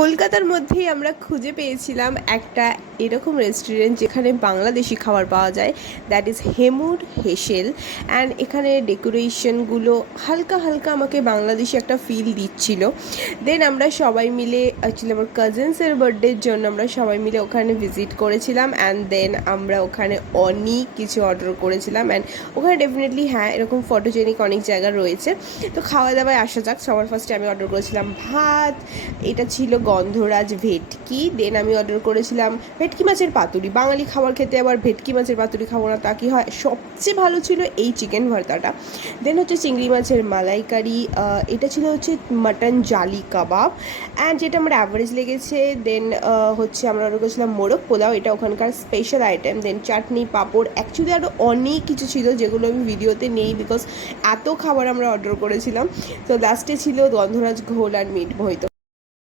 কলকাতার মধ্যেই আমরা খুঁজে পেয়েছিলাম একটা এরকম রেস্টুরেন্ট যেখানে বাংলাদেশি খাবার পাওয়া যায়, দ্যাট ইজ হেমুর হেসেল। অ্যান্ড এখানে ডেকোরেশনগুলো হালকা হালকা আমাকে বাংলাদেশি একটা ফিল দিচ্ছিল। দেন আমরা সবাই মিলে, অ্যাকচুয়ালি আমার কাজিনসের বার্থডের জন্য আমরা সবাই মিলে ওখানে ভিজিট করেছিলাম। অ্যান্ড দেন আমরা ওখানে অনেক কিছু অর্ডার করেছিলাম। অ্যান্ড ওখানে ডেফিনেটলি হ্যাঁ এরকম ফটোজেনিক অনেক জায়গা রয়েছে। তো খাওয়া দাওয়ায় আসা যাক। সবার ফার্স্টে আমি অর্ডার করেছিলাম ভাত, এটা ছিল গন্ধরাজ ভেটকি। দেন আমি অর্ডার করেছিলাম ভেটকি মাছের পাতুরি। বাঙালি খাবার খেতে আবার ভেটকি মাছের পাতুরি খাবো না তা কি হয়। সবচেয়ে ভালো ছিল এই চিকেন ভর্তাটা। দেন হচ্ছে চিংড়ি মাছের মালাইকারি, এটা ছিল হচ্ছে মাটন জালি কাবাব। অ্যান্ড যেটা আমার অ্যাভারেজ লেগেছে, দেন হচ্ছে আমরা অর্ডার করেছিলাম মোরগ পোলাও, এটা ওখানকার স্পেশাল আইটেম। দেন চাটনি, পাঁপড়, অ্যাকচুয়ালি আরও অনেক কিছু ছিল যেগুলো আমি ভিডিওতে নেই বিকজ এত খাবার আমরা অর্ডার করেছিলাম। তো লাস্টে ছিল গন্ধরাজ ঘোল আর মিট মোহিত।